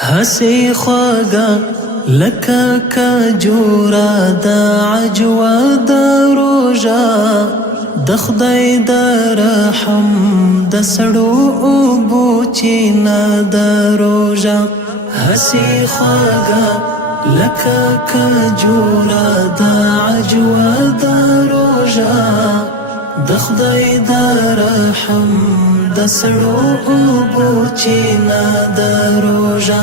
هسي خواږه لکه کجوره د عجوه د روژه د خدای د رحم د سړو اوبو چینه د روژه هسي خواږه لکه کجوره د عجوه د روژه د خدای د رحم د سړو اوبو چینه د روژه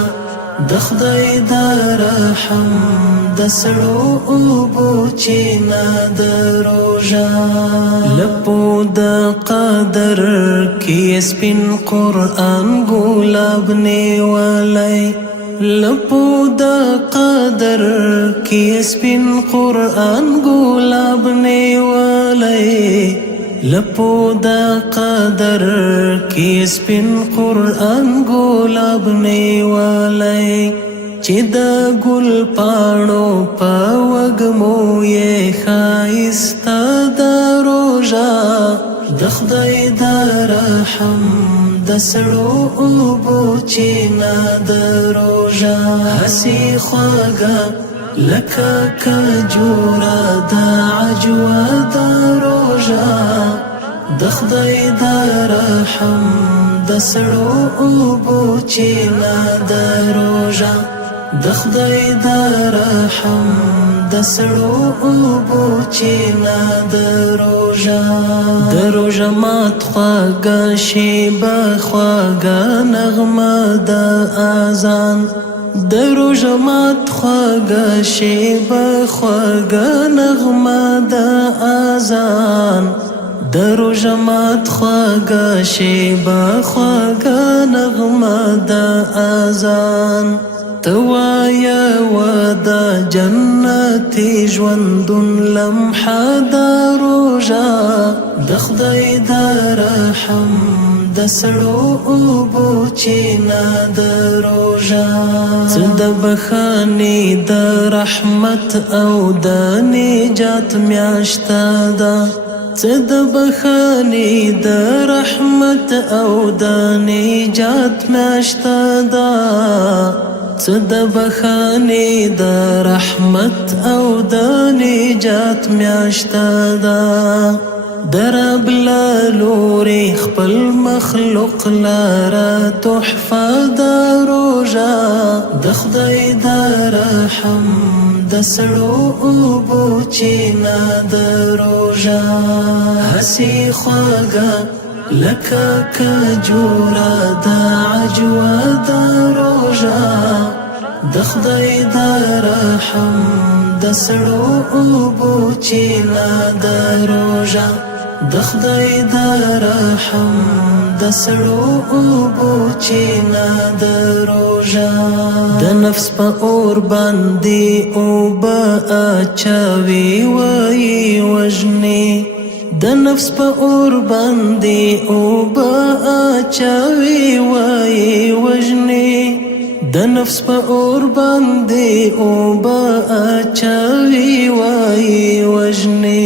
د خدای د رحم د سړو اوبو چینه د روژه لپو د قدر کې سپین قرآن ګلاب نیولی لپو د قدر کې سپین قرآن ګلاب نیولی لپو د قدر کې سپین قرآن ګلاب نیولی چې د ګل پاڼو په وږمو یې ښایسته د روژه د خدای د رحم د سړو اوبو چینه د روژه هسي خواږه لکه کجوره د عجوه د روژه د خدای د رحم د سړو اوبو چینه د روژه د خدای د رحم د سړو اوبو چینه د روژه د روژه مات خواږه شیبه خواږه نغمه د اذان د روژه مات خواږه شیبه خواږه نغمه د اذان د روژه مات خواږه شیبه خواږه نغمه د اذان توایا و د جنتي ژوندون لمحه د روژه د خدای د رحم د سړو اوبو چینه د روژه څه د بښنې د رحمت او د نجات میاشته ده څه د بښنې د رحمت او د نجات میاشته ده څه د بښنې د رحمت او د نجات میاشته ده د رب له لورې خپل مخلوق لره تحفه د روژه د خدای د رحم د سړو اوبو چینه د روژه هسي خواږه لکه کجوره د عجوه د روژه د خدای د رحم د سړو اوبو چینه د روژه د خدای د رحم د سړو اوبو چینه د روژه د نفس په اور باندې اوبه اچوي وایي وژني د نفس په اور باندې اوبه اچوي وایي وژني د نفس په اور باندې اوبه اچوي وایي وژني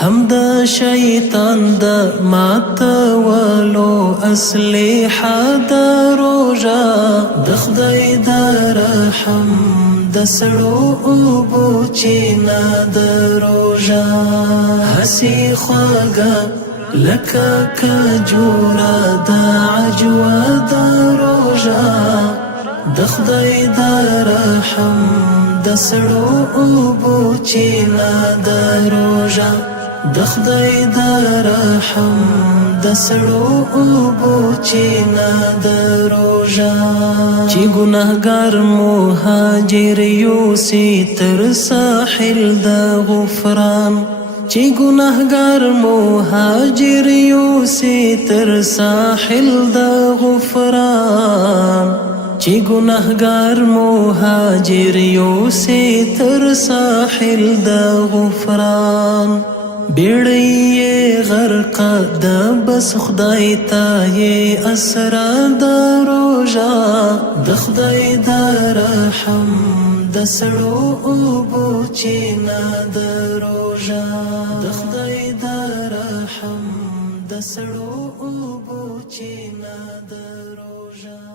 هم د شیطان د ماتولو اسلحه د روژه د خدای د رحم د سړو اوبو چینه د روژه هسي خواږه لکه کجوره د عجوه د روژه د خدای د رحم د سړو اوبو چینه د روژه د خدای د رحم د سړو اوبو چینه د روژه چې ګناهګار مهاجر یوسي تر ساحل د غفران چې ګناهګار مهاجر یوسي تر ساحل د غفران چې ګناهګار مهاجر یوسي تر ساحل د غفران بیړۍ غرقه د بس خدای ته یې اسرا د روژه د خدای د رحم د سړو اوبو چینه د روژه د خدای د رحم د سړو اوبو چینا د روژه